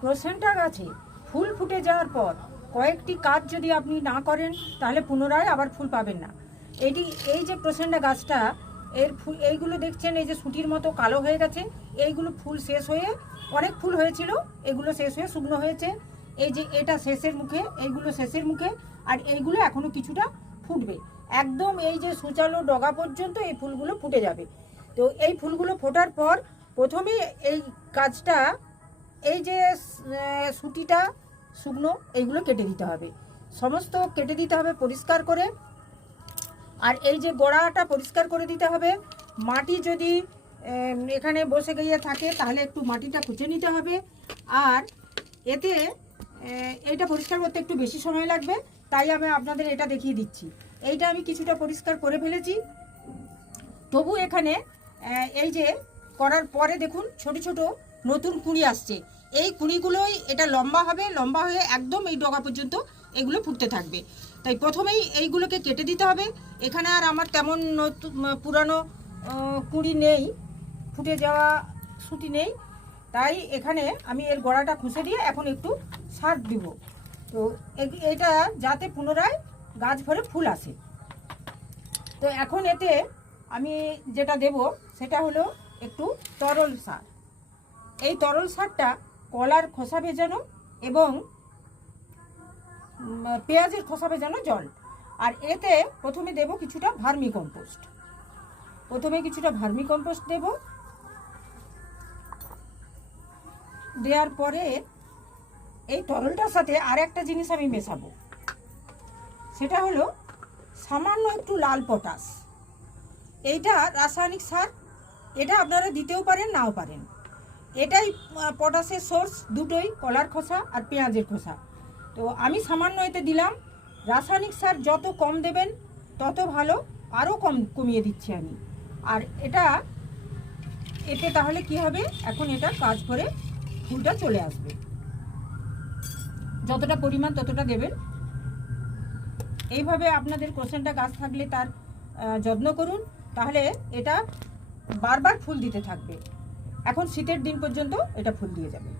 ক্রোসেন্টা গাছে ফুল ফুটে যাওয়ার পর কয়েকটি কাজ যদি আপনি না করেন তাহলে পুনরায় আবার ফুল পাবেন না। এই যে ক্রোসেন্টা গাছটা, এর ফুল এইগুলো দেখছেন, এই যে সুটির মতো কালো হয়ে গেছে, এইগুলো ফুল শেষ হয়ে, অনেক ফুল হয়েছিল, এগুলো শেষ হয়ে শুকনো হয়েছে। এই যে এটা শেষের মুখে, এইগুলো শেষের মুখে, আর এইগুলো এখনো কিছুটা ফুটবে। একদম এই যে সূচালো ডগা পর্যন্ত এই ফুলগুলো ফুটে যাবে। তো এই ফুলগুলো ফোটার পর প্রথমেই এই কাজটা, এই যে সুটিটা শুকনো, এইগুলো কেটে দিতে হবে, সমস্ত কেটে দিতে হবে পরিষ্কার করে। আর এই যে গোড়াটা পরিষ্কার করে দিতে হবে। মাটি যদি এখানে বসে গিয়ে থাকে তাহলে একটু মাটিটা কুচে নিতে হবে। আর এতে এইটা পরিষ্কার করতে একটু বেশি সময় লাগবে, তাই আমি আপনাদের এটা দেখিয়ে দিচ্ছি। এইটা আমি কিছুটা পরিষ্কার করে ফেলেছি, তবু এখানে এই যে করার পরে দেখুন ছোট ছোট নতুন কুঁড়ি আসছে। এই কুঁড়িগুলোই এটা লম্বা হবে, লম্বা হয়ে একদম এই ডগা পর্যন্ত এগুলো ফুটতে থাকবে। তাই প্রথমেই এইগুলোকে কেটে দিতে হবে। এখানে আর আমার তেমন নতুন পুরানো কুঁড়ি নেই, ফুটে যাওয়া সুটি নেই, তাই এখানে আমি এর গোড়াটা খুঁজে দিয়ে এখন একটু সার দিব। তো এটা যাতে পুনরায় গাছ ভরে ফুল আসে। তো এখন এতে আমি যেটা দেব সেটা হলো একটু তরল সার। এই তরল সারটা কলার খোসা ভেজানো এবং পেঁয়াজের খোসা ভেজানো জল। আর এতে প্রথমে দেব কিছুটা ভার্মি কম্পোস্ট। দেব। দেওয়ার পরে এই তরলটার সাথে আর একটা জিনিস আমি মেশাবো, সেটা হলো সামান্য একটু লাল পটাশ। এইটা রাসায়নিক সার, এটা আপনারা দিতেও পারেন নাও পারেন। এটাই পটাশের সোর্স দুটোই, কলার খোসা আর পেঁয়াজের খোসা। তো আমি সামান্য এতে দিলাম। রাসায়নিক সার যত কম দেবেন তত ভালো, আরও কমিয়ে দিচ্ছি আমি। আর এতে তাহলে কি হবে, এখন এটা কাজ করে ফুলটা চলে আসবে। যতটা পরিমাণ ততটা দেবেন। এইভাবে আপনাদের ক্রোসেন্টা গাছ থাকলে তার যত্ন করুন, তাহলে এটা বারবার ফুল দিতে থাকবে। এখন শীতের দিন পর্যন্ত এটা ফুল দিয়ে যাবে।